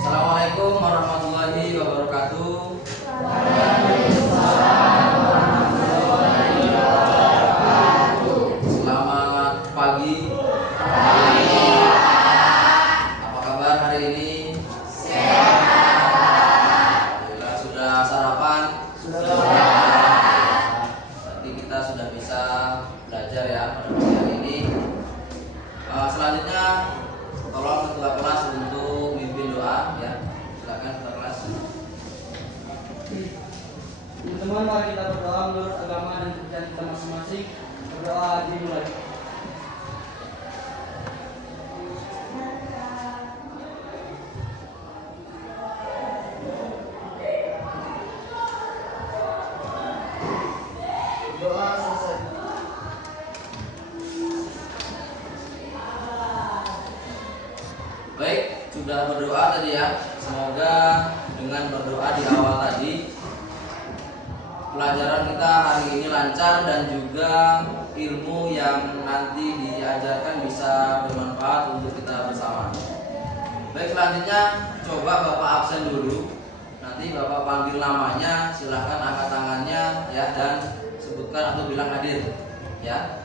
Assalamualaikum warahmatullahi wabarakatuh. Selamat pagi. Apa kabar hari ini? Alhamdulillah, sudah sarapan? Berarti kita sudah bisa belajar ya pada pagi hari ini. Selanjutnya tolong ketua kelas untuk mimpin doa ya. Silakan ketua kelas. Teman-teman, mari kita berdoa menurut agama dan kepercayaan kita masing-masing. Berdoa dimulai. Doa selesai. Baik, sudah berdoa tadi ya. Semoga dengan berdoa di awal tadi pelajaran kita hari ini lancar dan juga ilmu yang nanti diajarkan bisa bermanfaat untuk kita bersama. Baik, selanjutnya coba Bapak absen dulu. Nanti Bapak panggil namanya, silahkan angkat tangannya ya dan sebutkan atau bilang hadir ya.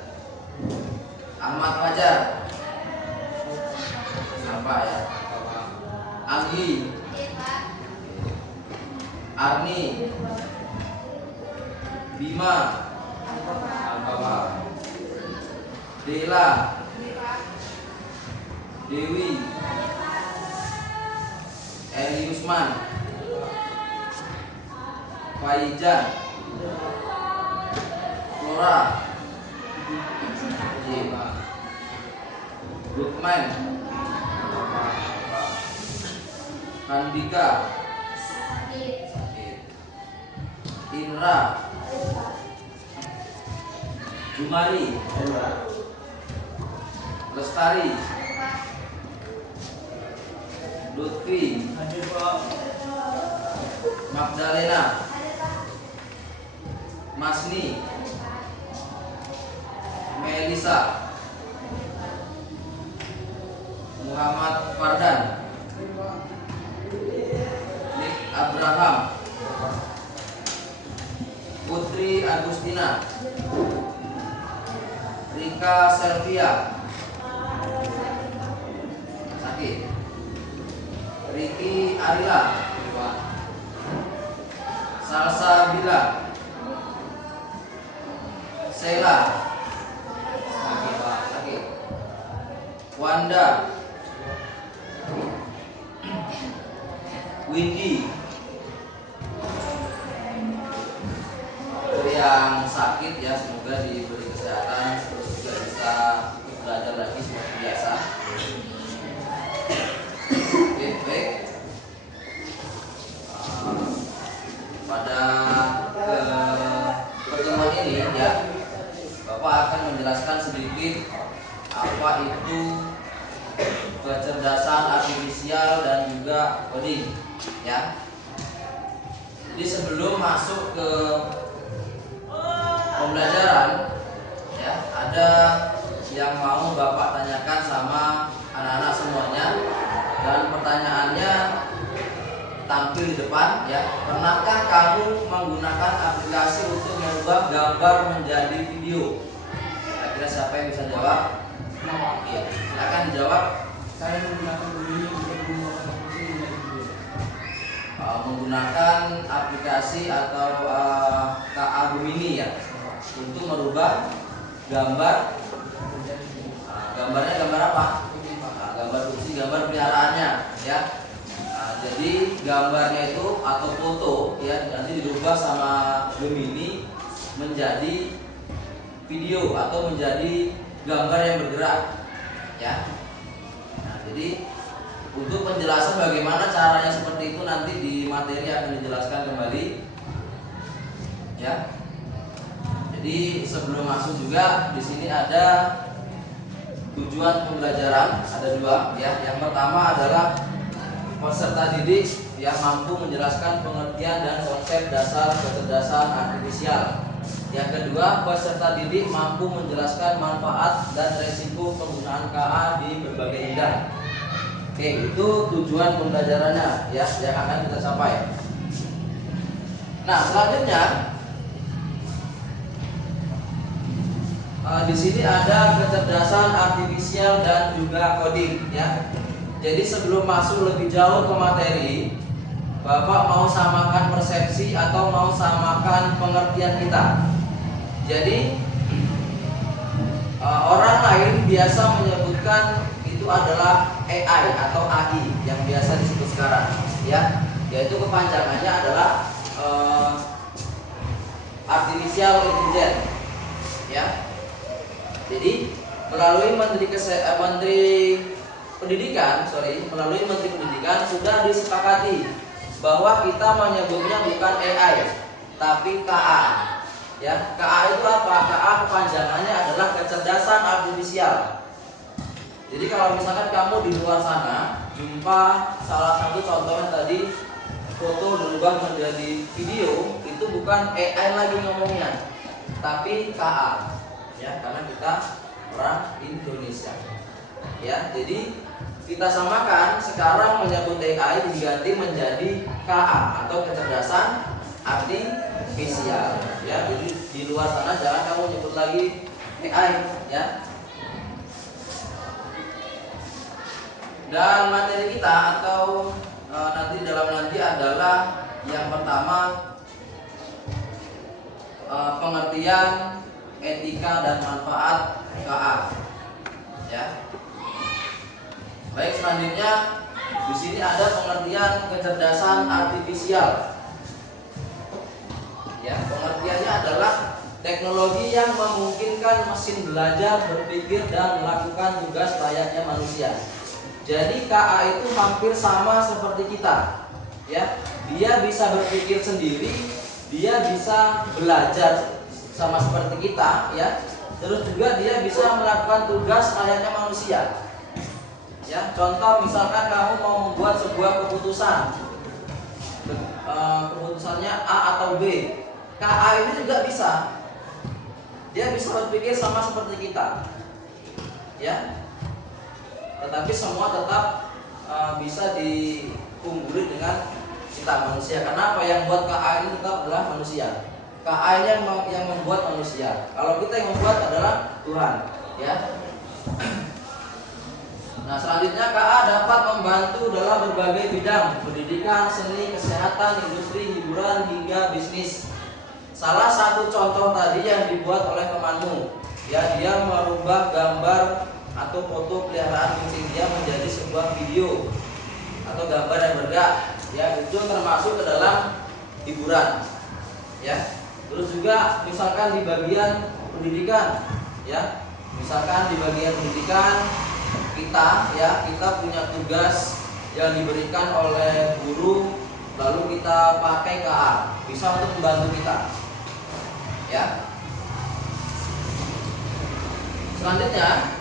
Ahmad Fajar. Apa ya? Anggi. Arni. Bima. Dela. Dewi. Eli Usman. Faijan. Flora. Lukman. Handika. Indra. Jumari. Lestari. Lutfi. Magdalena. Masni. Melisa. Muhammad Fardan. Nick Abraham. Putri Agustina. Rika Selvia. Sakit. Riki Arila. Salsa Bila. Sela. Sakit. Wanda. Windy. Yang sakit ya, semoga diberi kesehatan terus juga bisa belajar lagi seperti biasa. Baik. Pada pertemuan ini ya, Bapak akan menjelaskan sedikit apa itu kecerdasan artifisial dan juga coding ya. Jadi sebelum masuk ke pembelajaran ya, ada yang mau Bapak tanyakan sama anak-anak semuanya, dan pertanyaannya tampil di depan ya. Pernahkah kamu menggunakan aplikasi untuk merubah gambar menjadi video? Kira-kira siapa yang bisa jawab? Iya, silakan dijawab. Saya menggunakan begini untuk membuat aplikasi menjadi video. Menggunakan aplikasi atau KA Gemini ya, untuk merubah gambar. Gambarnya gambar apa? Gambar kursi, gambar peliharaannya ya. Jadi gambarnya itu atau foto ya nanti dirubah sama Gemini menjadi video atau menjadi gambar yang bergerak ya. Nah, jadi untuk penjelasan bagaimana caranya seperti itu nanti di materi akan dijelaskan kembali ya. Jadi sebelum masuk juga di sini ada tujuan pembelajaran, ada dua ya. Yang pertama adalah peserta didik yang mampu menjelaskan pengertian dan konsep dasar kecerdasan artifisial. Yang kedua, peserta didik mampu menjelaskan manfaat dan resiko penggunaan KA di berbagai bidang. Oke, itu tujuan pembelajarannya ya yang akan kita capai. Nah, selanjutnya di sini ada kecerdasan artifisial dan juga coding ya. Jadi sebelum masuk lebih jauh ke materi, Bapak mau samakan persepsi atau mau samakan pengertian kita. Jadi orang lain biasa menyebutkan itu adalah AI atau AI yang biasa disebut sekarang ya, yaitu kepanjangannya adalah artificial intelligence ya. Jadi melalui Menteri Pendidikan sudah disepakati bahwa kita menyebutnya bukan AI tapi KA ya. KA itu apa? KA kepanjangannya adalah kecerdasan artifisial. Jadi kalau misalkan kamu di luar sana jumpa salah satu contohnya tadi, foto dirubah menjadi video, itu bukan AI lagi ngomongnya tapi KA ya, karena kita orang Indonesia ya. Jadi kita samakan, sekarang menyebut AI diganti menjadi KA atau kecerdasan artifisial ya. Jadi di luar sana jangan kamu nyebut lagi AI ya. Dan materi kita atau nanti adalah yang pertama pengertian etika dan manfaat KA ya. Baik, selanjutnya di sini ada pengertian kecerdasan artifisial ya. Pengertiannya adalah teknologi yang memungkinkan mesin belajar, berpikir dan melakukan tugas layaknya manusia. Jadi KA itu hampir sama seperti kita ya. Dia bisa berpikir sendiri, dia bisa belajar sama seperti kita ya. Terus juga dia bisa melakukan tugas layaknya manusia ya. Contoh misalkan kamu mau membuat sebuah keputusan, keputusannya A atau B, KA ini juga bisa. Dia bisa berpikir sama seperti kita ya. Tetapi semua tetap bisa diungguli dengan kita manusia. Karena apa? Yang buat KA ini tetap adalah manusia. KA ini yang membuat manusia. Kalau kita yang membuat adalah Tuhan ya. Nah, selanjutnya KA dapat membantu dalam berbagai bidang: pendidikan, seni, kesehatan, industri, hiburan hingga bisnis. Salah satu contoh tadi yang dibuat oleh temanmu ya, dia merubah gambar atau foto peliharaan kucing dia menjadi sebuah video atau gambar yang bergerak ya. Itu termasuk ke dalam hiburan ya. Terus juga misalkan di bagian pendidikan ya, misalkan di bagian pendidikan kita punya tugas yang diberikan oleh guru, lalu kita pakai KA, bisa untuk membantu kita ya. Selanjutnya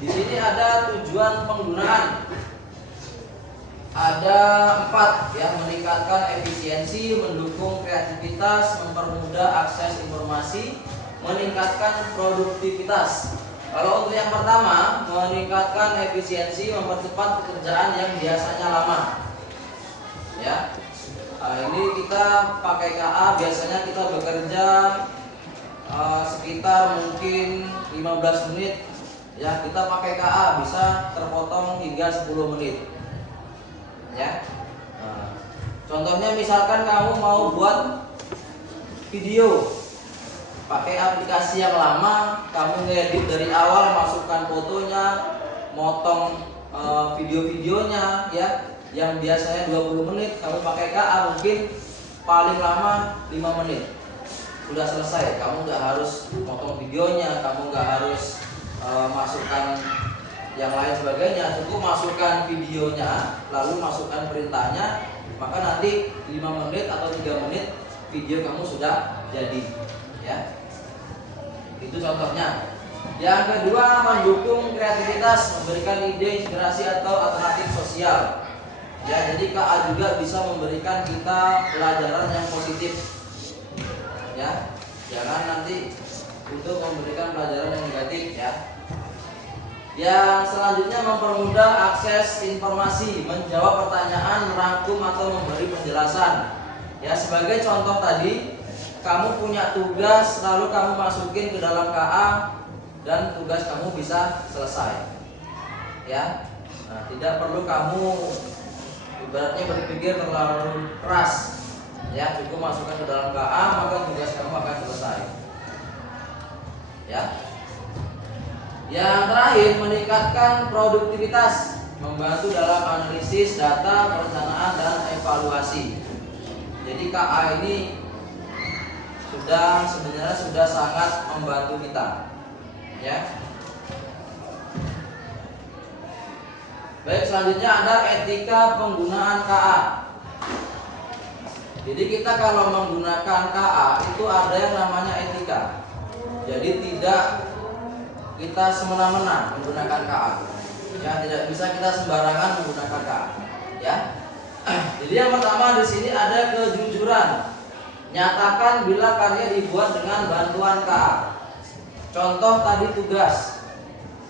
di sini ada tujuan penggunaan. Ada 4 ya: meningkatkan efisiensi, mendukung kreativitas, mempermudah akses informasi, meningkatkan produktivitas. Kalau untuk yang pertama, meningkatkan efisiensi, mempercepat pekerjaan yang biasanya lama ya. Ini kita pakai KA, biasanya kita bekerja sekitar mungkin 15 menit ya, kita pakai KA bisa terpotong hingga 10 menit ya. Contohnya misalkan kamu mau buat video pakai aplikasi yang lama, kamu ngedit dari awal, masukkan fotonya, motong video-videonya ya, yang biasanya 20 menit, kamu pakai KA mungkin paling lama 5 menit sudah selesai. Kamu nggak harus motong videonya, kamu nggak harus masukkan yang lain sebagainya, cukup masukkan videonya lalu masukkan perintahnya, maka nanti 5 menit atau 3 menit video kamu sudah jadi ya. Itu contohnya. Yang kedua, mendukung kreativitas, memberikan ide, inspirasi atau alternatif sosial ya. Jadi KA juga bisa memberikan kita pelajaran yang positif ya, jangan nanti untuk memberikan pelajaran yang negatif ya. Yang selanjutnya mempermudah akses informasi, menjawab pertanyaan, merangkum atau memberi penjelasan. Ya, sebagai contoh tadi, kamu punya tugas lalu kamu masukin ke dalam KA dan tugas kamu bisa selesai. Ya. Nah, tidak perlu kamu ibaratnya berpikir terlalu keras. Ya, cukup masukkan ke dalam KA maka tugas kamu akan selesai. Ya. Yang terakhir, meningkatkan produktivitas, membantu dalam analisis data, perencanaan dan evaluasi. Jadi KA ini sebenarnya sudah sangat membantu kita. Ya. Baik, selanjutnya ada etika penggunaan KA. Jadi kita kalau menggunakan KA itu ada yang namanya etika. Jadi tidak kita semena-mena menggunakan KA. Ya, tidak bisa kita sembarangan menggunakan KA. Ya. Jadi yang pertama di sini ada kejujuran. Nyatakan bila karya dibuat dengan bantuan KA. Contoh tadi tugas.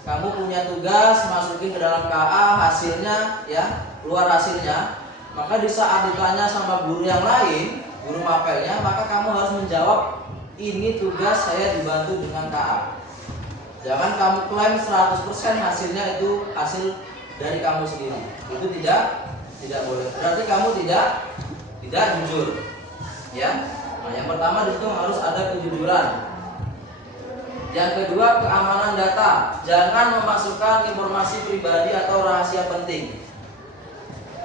Kamu punya tugas, masukin ke dalam KA, hasilnya ya, keluar hasilnya. Maka di saat ditanya sama guru yang lain, guru mapelnya, maka kamu harus menjawab, ini tugas saya dibantu dengan KA. Jangan kamu klaim 100% hasilnya itu hasil dari kamu sendiri. Itu tidak boleh. Berarti kamu tidak jujur. Ya. Nah, yang pertama di situ harus ada kejujuran. Yang kedua, keamanan data. Jangan memasukkan informasi pribadi atau rahasia penting.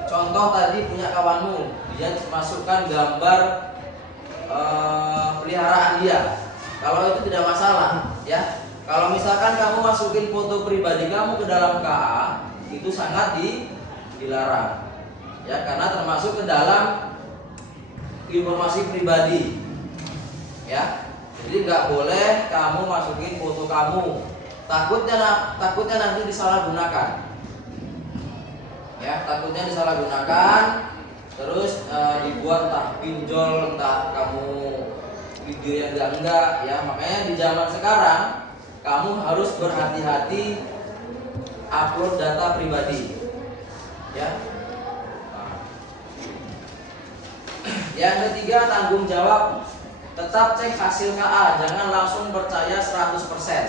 Contoh tadi punya kawanmu, dia masukkan gambar peliharaan dia. Kalau itu tidak masalah, ya. Kalau misalkan kamu masukin foto pribadi kamu ke dalam KA, itu sangat dilarang. Ya, karena termasuk ke dalam informasi pribadi. Ya. Jadi nggak boleh kamu masukin foto kamu. Takutnya nanti disalahgunakan. Ya, takutnya disalahgunakan. Terus dibuat entah pinjol, entah kamu video yang enggak, ya. Makanya di zaman sekarang kamu harus berhati-hati upload data pribadi, ya. Nah. Yang ketiga, tanggung jawab. Tetap cek hasil KA, jangan langsung percaya 100%.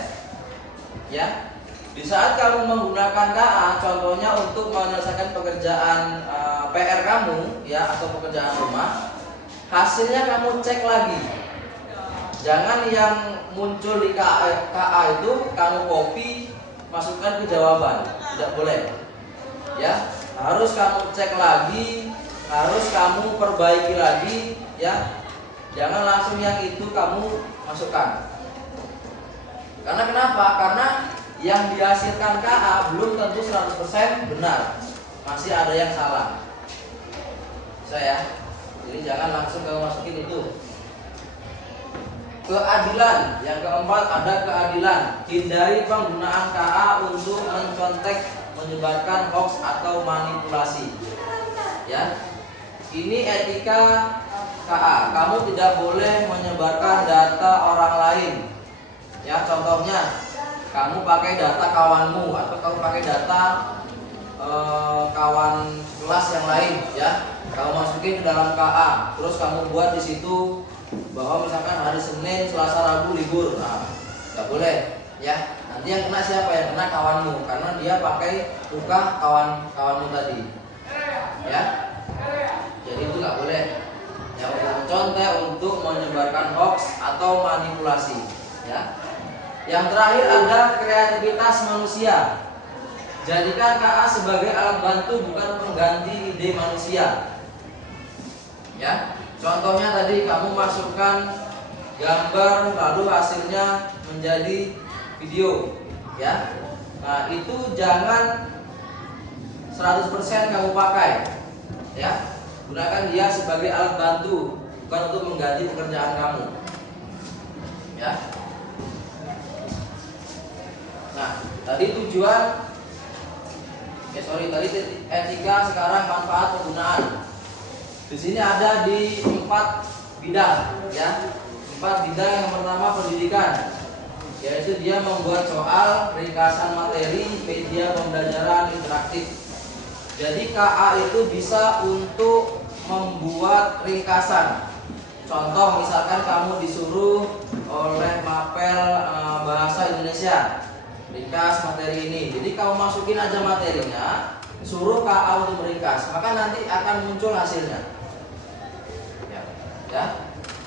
Ya. Di saat kamu menggunakan KA, contohnya untuk menyelesaikan pekerjaan PR kamu, ya, atau pekerjaan rumah, hasilnya kamu cek lagi. Jangan yang muncul di KA itu kamu copy, masukkan ke jawaban. Tidak boleh. Ya, harus kamu cek lagi, harus kamu perbaiki lagi, ya. Jangan langsung yang itu kamu masukkan. Karena kenapa? Karena yang dihasilkan KA belum tentu 100% benar. Masih ada yang salah. Jadi jangan langsung kamu masukin itu. Keadilan. Yang keempat ada keadilan. Hindari penggunaan KA untuk mencontek, menyebarkan hoax atau manipulasi. Ya. Ini etika KA. Kamu tidak boleh menyebarkan data orang lain. Ya, contohnya kamu pakai data kawanmu atau kamu pakai data kawan kelas yang lain, ya. Kamu masukin ke dalam KA, terus kamu buat di situ bahwa misalkan hari Senin, Selasa, Rabu libur. Nah, nggak boleh, ya. Nanti yang kena siapa? Yang kena kawanmu, karena dia pakai muka kawanmu tadi, ya. Jadi itu nggak boleh. Yang untuk mencontek, untuk menyebarkan hoax atau manipulasi, ya. Yang terakhir ada kreativitas manusia. Jadikan KA sebagai alat bantu bukan pengganti ide manusia. Ya, contohnya tadi kamu masukkan gambar lalu hasilnya menjadi video, ya. Nah, itu jangan 100% kamu pakai, ya. Gunakan dia sebagai alat bantu bukan untuk mengganti pekerjaan kamu, ya. Nah, tadi tujuan, tadi etika, sekarang manfaat penggunaan. Di sini ada di 4 bidang, ya. 4 bidang. Yang pertama pendidikan. yaitu dia membuat soal ringkasan materi media pembelajaran interaktif. Jadi KA itu bisa untuk membuat ringkasan. Contoh misalkan kamu disuruh oleh Mapel Bahasa Indonesia ringkas materi ini. Jadi kamu masukin aja materinya, suruh KA untuk meringkas, maka nanti akan muncul hasilnya. Ya.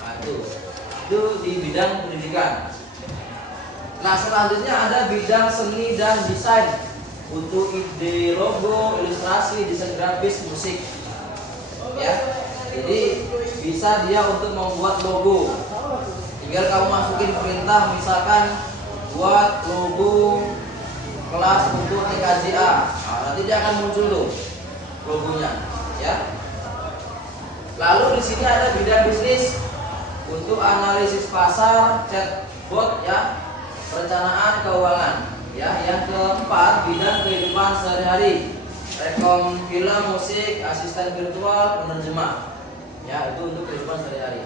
Nah, itu di bidang pendidikan. Nah, selanjutnya ada bidang seni dan desain untuk ide logo, ilustrasi, desain grafis, musik. Ya. Jadi bisa dia untuk membuat logo. Tinggal kamu masukin perintah, misalkan buat logo kelas untuk TKJA. Nah, nanti dia akan muncul tuh logonya, ya. Lalu di sini ada bidang bisnis untuk analisis pasar, chatbot, ya, perencanaan keuangan. Ya, yang keempat bidang kehidupan sehari-hari, rekom film, musik, asisten virtual, penerjemah. Ya, itu untuk kehidupan sehari-hari.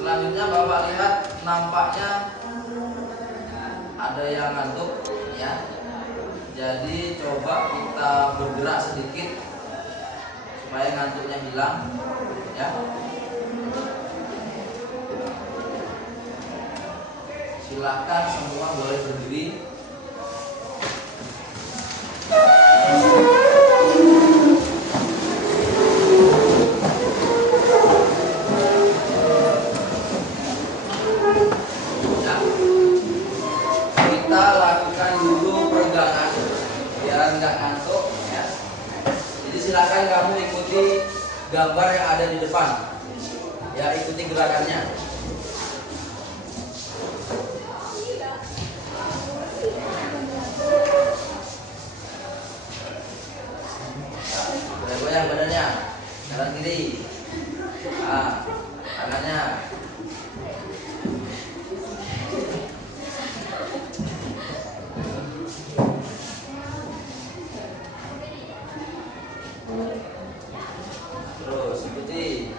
Selanjutnya Bapak lihat nampaknya ada yang ngantuk, ya. Jadi coba kita bergerak sedikit supaya ngantuknya hilang, ya. Silakan semua boleh berdiri. Kita lakukan dulu peregangan biar nggak ngantuk, ya. Jadi silakan kamu ikuti gambar yang ada di depan, ya, ikuti gerakannya. Goyang badannya, kanan kiri, tangannya. Terus ikuti.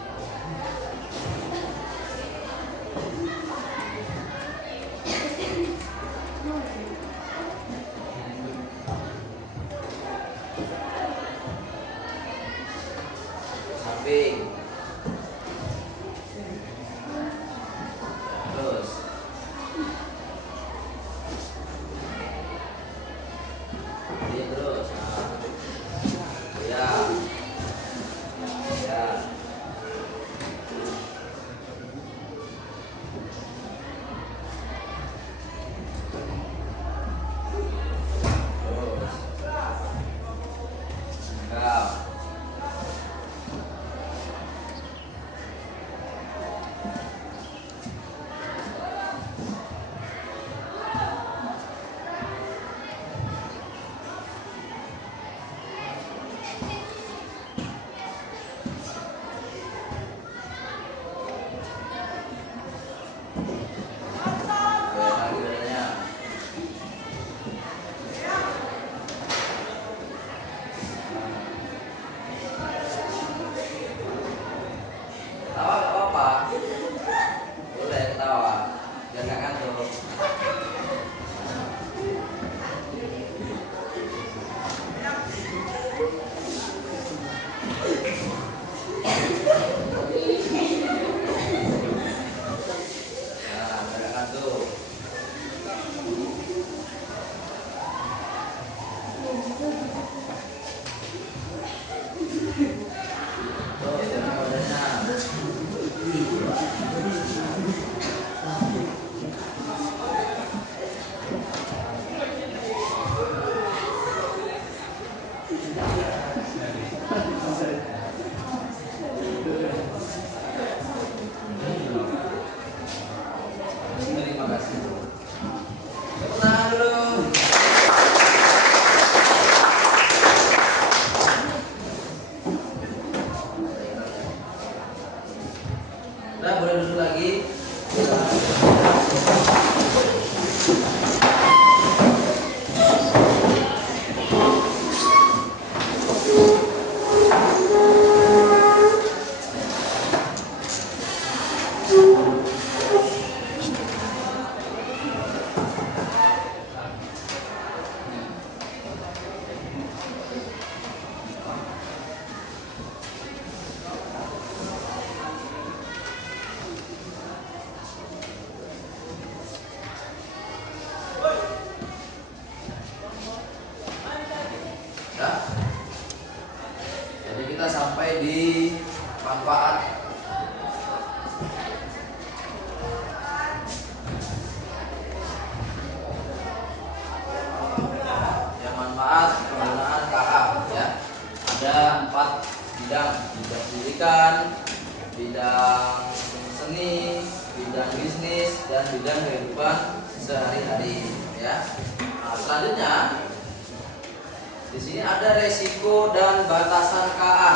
Samping. Terus. Ini terus. Ya. Ya. Terus. Enggak. Goyang lagi badannya. Ketawa nggak apa-apa, boleh ketawa, biar nggak ngantuk. Nah, biar nggak ngantuk. Terus goyang badannya. Terima kasih. Tepuk tangan dulu. Udah, boleh duduk lagi. dan bidang kehidupan sehari-hari, ya. Nah, selanjutnya di sini ada resiko dan batasan KA.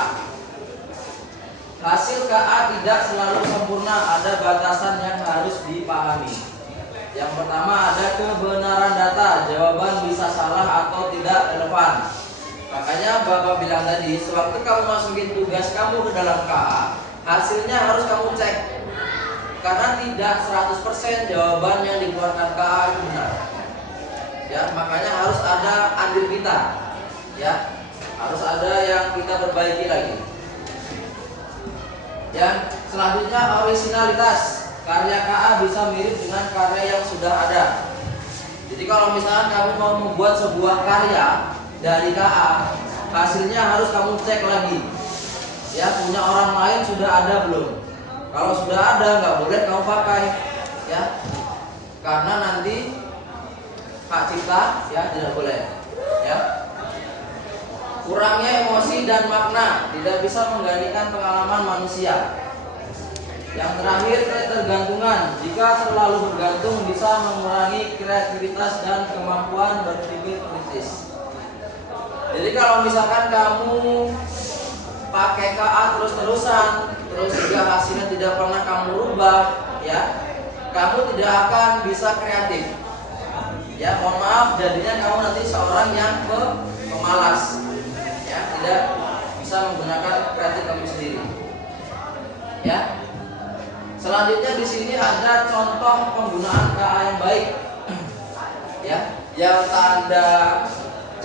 Hasil KA tidak selalu sempurna, ada batasan yang harus dipahami. Yang pertama ada kebenaran data, jawaban bisa salah atau tidak relevan. Makanya Bapak bilang tadi, sewaktu kamu masukin tugas kamu ke dalam KA, hasilnya harus kamu cek. Karena tidak 100% jawaban yang dikeluarkan KA itu benar. Ya, makanya harus ada andil kita. Ya, harus ada yang kita perbaiki lagi. Yang selanjutnya originalitas. Karya KA bisa mirip dengan karya yang sudah ada. Jadi kalau misalnya kamu mau membuat sebuah karya dari KA, hasilnya harus kamu cek lagi. Ya, punya orang lain sudah ada belum? Kalau sudah ada, nggak boleh kamu pakai. Ya, karena nanti hak cipta ya tidak boleh. Ya. Kurangnya emosi dan makna, tidak bisa menggantikan pengalaman manusia. Yang terakhir ketergantungan, jika terlalu bergantung bisa mengurangi kreativitas dan kemampuan berpikir kritis. Jadi kalau misalkan kamu pakai KA terus-terusan, terus juga hasilnya tidak pernah kamu rubah, ya, kamu tidak akan bisa kreatif. Ya, mohon maaf, jadinya kamu nanti seorang yang pemalas, ya, tidak bisa menggunakan kreatif kamu sendiri. Ya. Selanjutnya di sini ada contoh penggunaan KA yang baik. Ya, yang tanda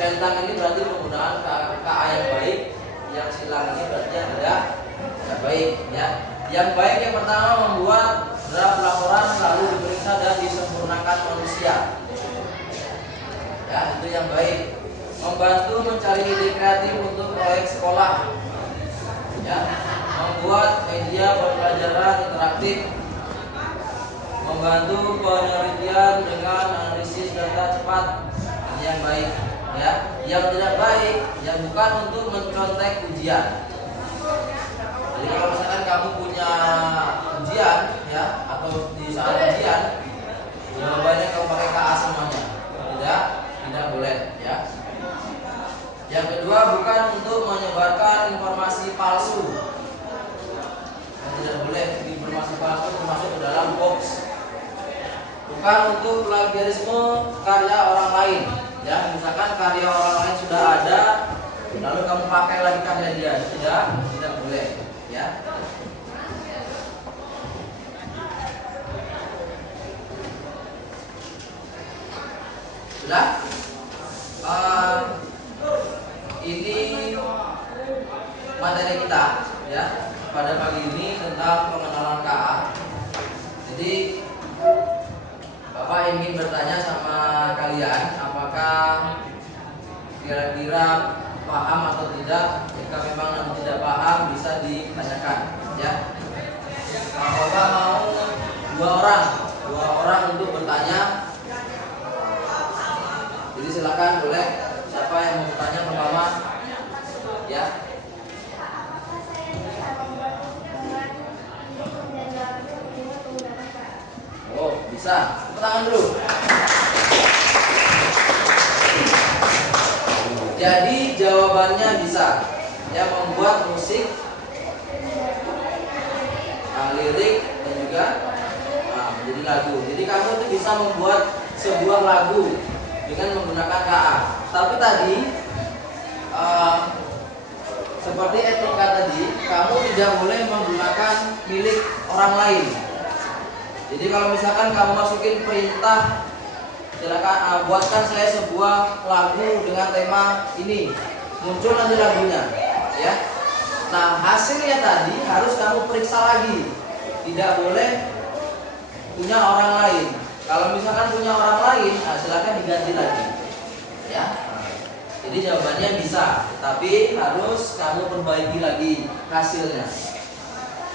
centang ini berarti penggunaan KA yang baik, yang silang ini berarti yang tidak baik. Ya, yang baik yang pertama membuat draft laporan lalu diperiksa dan disempurnakan manusia. Ya, itu yang baik. Membantu mencari ide kreatif untuk proyek sekolah. Ya, membuat media pembelajaran interaktif, membantu penelitian dengan analisis data cepat. Ini yang baik, ya. Yang tidak baik, yang bukan untuk mencontek ujian. Jadi kalau misalkan kamu punya ujian, ya, atau di saat ujian jawabannya kamu pakai KA semuanya, tidak boleh, ya. Yang kedua, bukan untuk menyebarkan informasi palsu. Tidak boleh informasi palsu termasuk ke dalam box. Bukan untuk plagiarisme karya orang lain. Ya, misalkan karya orang lain sudah ada, lalu kamu pakai lagi karya dia, tidak boleh. Ya. Sudah. Ini materi kita, ya, pada pagi ini tentang pengenalan KA. Jadi Bapak ingin bertanya sama kalian, apakah kira-kira paham atau tidak? Jika memang nanti tidak paham bisa ditanyakan, ya. Bapak mau dua orang untuk bertanya. Jadi silakan, boleh. Siapa yang mau bertanya pertama? Ya. Oh, bisa. Tepuk tangan dulu. Jadi jawabannya bisa. Ya, membuat musik, lirik dan juga menjadi lagu. Jadi kamu itu bisa membuat sebuah lagu dengan menggunakan KA. Tapi tadi seperti etika tadi, kamu tidak boleh menggunakan milik orang lain. Jadi kalau misalkan kamu masukin perintah, silakan buatkan saya sebuah lagu dengan tema ini, muncul nanti lagunya, ya. Nah, hasilnya tadi harus kamu periksa lagi, tidak boleh punya orang lain. Kalau misalkan punya orang lain, silakan diganti lagi, ya. Jadi jawabannya bisa, tapi harus kamu perbaiki lagi hasilnya.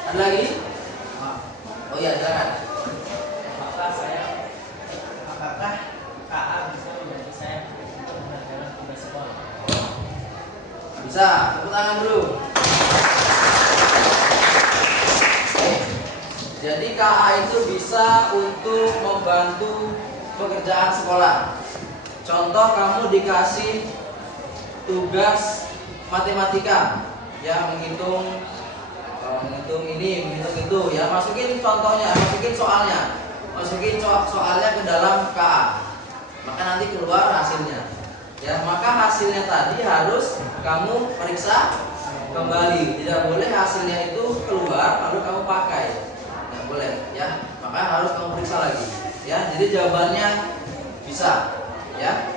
Ada lagi? Oh iya, silakan. Apakah KA bisa membantu saya dalam tugas sekolah? Bisa, tepuk tangan dulu. Jadi KA itu bisa untuk membantu pekerjaan sekolah. Contoh, kamu dikasih tugas matematika, ya menghitung ini, menghitung itu, ya masukin contohnya, masukin soalnya, soalnya ke dalam KA. Maka nanti keluar hasilnya. Ya, maka hasilnya tadi harus kamu periksa kembali. Tidak boleh hasilnya itu keluar lalu kamu pakai. Tidak boleh, ya. Maka harus kamu periksa lagi. Ya, jadi jawabannya bisa, ya.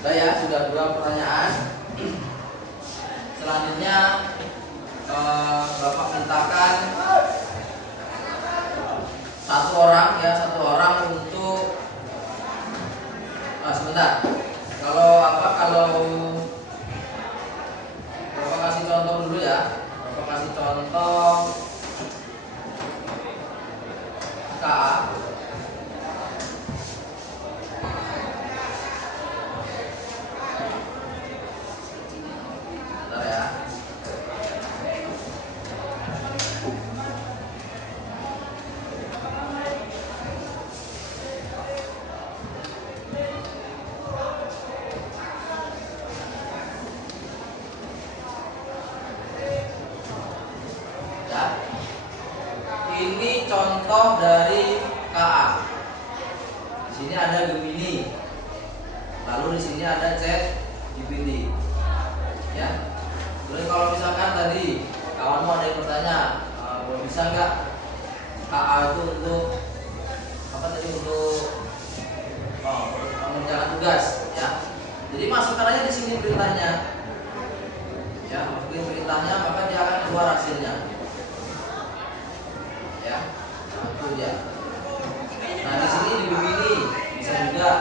Sudah ya, sudah 2 pertanyaan. Selanjutnya Bapak mintakan satu orang untuk sebentar. Kalau Bapak kasih contoh dulu ya. Bapak kasih contoh KA. Bentar ya. Ini contoh dari KA. Di sini ada Gemini. Lalu di sini ada ChatGPT. Ya. Terus kalau misalkan tadi kawanmu ada yang bertanya, bisa nggak KA itu untuk apa tadi, untuk mengerjakan tugas, ya. Jadi masukkan aja di sini perintahnya. Ya, masukin perintahnya, maka dia akan keluar hasilnya. Ya, nah, itu dia. Nah, di sini di Gemini bisa juga.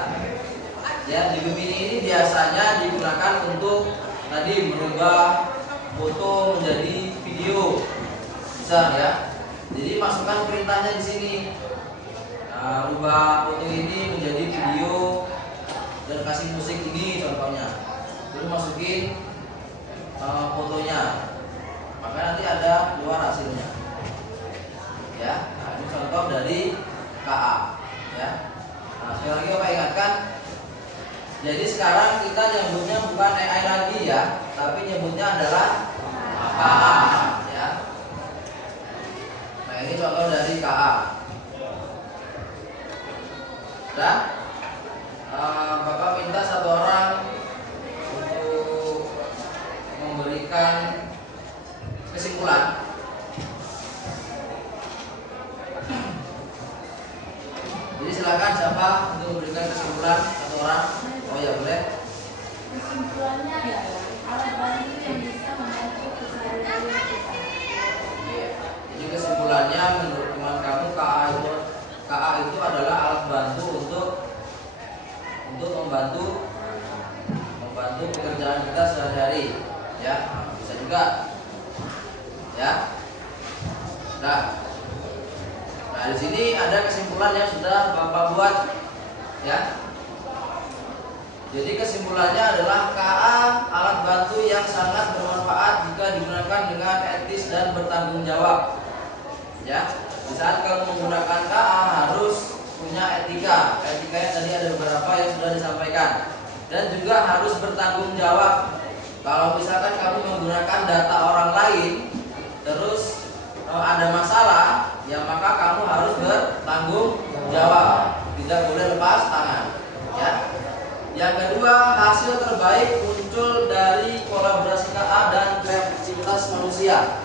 Ya, di Gemini ini biasanya digunakan untuk tadi merubah foto menjadi video, bisa ya. Jadi masukkan perintahnya di sini. Nah, rubah foto ini menjadi video dan kasih musik ini contohnya. Terus masukin fotonya, maka nanti ada keluar hasilnya. Ya, nah, ini contoh dari KA. Ya, nah, sekali lagi Bapak ingatkan. Jadi sekarang kita nyebutnya bukan AI lagi ya, tapi nyebutnya adalah KA. Ya. Nah, ini contoh dari KA. Dan Bapak minta satu orang untuk memberikan kesimpulan. Jadi silakan siapa untuk memberikan kesimpulan, satu orang. Oh ya, boleh. Kesimpulannya adalah alat bantu yang bisa membantu keseharian kita. Jadi kesimpulannya menurut teman kamu KA itu adalah alat bantu untuk membantu pekerjaan kita sehari-hari, ya. Nah, bisa juga, ya. Nah, di sini ada kesimpulan yang sudah Bapak buat, ya. Jadi kesimpulannya adalah KA alat bantu yang sangat bermanfaat jika digunakan dengan etis dan bertanggung jawab. Ya, di saat kamu menggunakan KA harus punya etika. Etikanya tadi ada beberapa yang sudah disampaikan. Dan juga harus bertanggung jawab. Kalau misalkan kamu menggunakan data orang lain, terus ada masalah, ya maka kamu harus bertanggung jawab. Tidak boleh lepas tangan. Ya. Yang kedua, hasil terbaik muncul dari kolaborasi KA dan kreativitas manusia.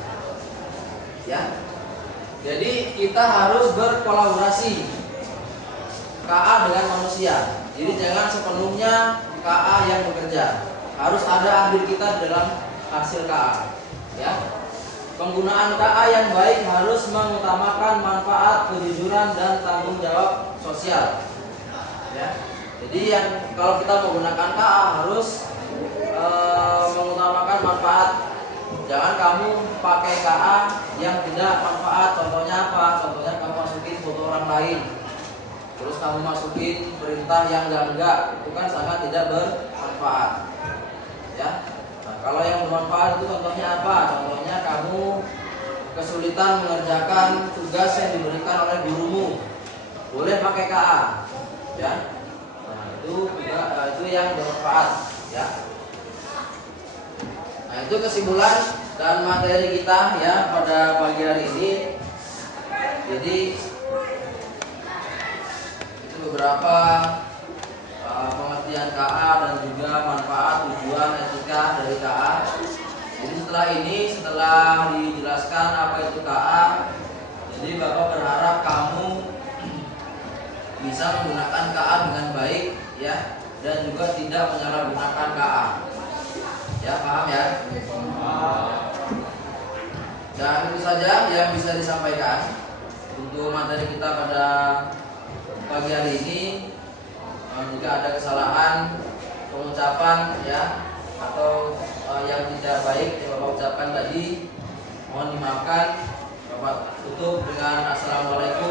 Ya. Jadi kita harus berkolaborasi KA dengan manusia. Jadi jangan sepenuhnya KA yang bekerja. Harus ada andil kita di dalam hasil KA. Ya. Penggunaan KA yang baik harus mengutamakan manfaat, kejujuran dan tanggung jawab sosial. Ya. Jadi kalau kita menggunakan KA harus mengutamakan manfaat. Jangan kamu pakai KA yang tidak manfaat. Contohnya apa? Contohnya kamu masukin foto orang lain, terus kamu masukin perintah yang enggak, itu kan sangat tidak bermanfaat. Ya. Nah, kalau yang bermanfaat itu contohnya apa? Contohnya kamu kesulitan mengerjakan tugas yang diberikan oleh gurumu, boleh pakai KA, ya. Nah, itu yang bermanfaat, ya. Nah, itu kesimpulan dan materi kita ya pada pagi hari ini. Jadi itu beberapa pengertian KA dan juga manfaat, tujuan, etika dari KA. Jadi setelah dijelaskan apa itu KA, jadi Bapak berharap kamu bisa menggunakan KA dengan baik, ya, dan juga tidak menyalahgunakan KA. Ya, paham ya? Dan itu saja yang bisa disampaikan untuk materi kita pada pagi hari ini. Jika ada kesalahan pengucapan ya atau yang tidak baik yang Bapak ucapkan tadi, mohon dimaafkan. Bapak tutup dengan assalamualaikum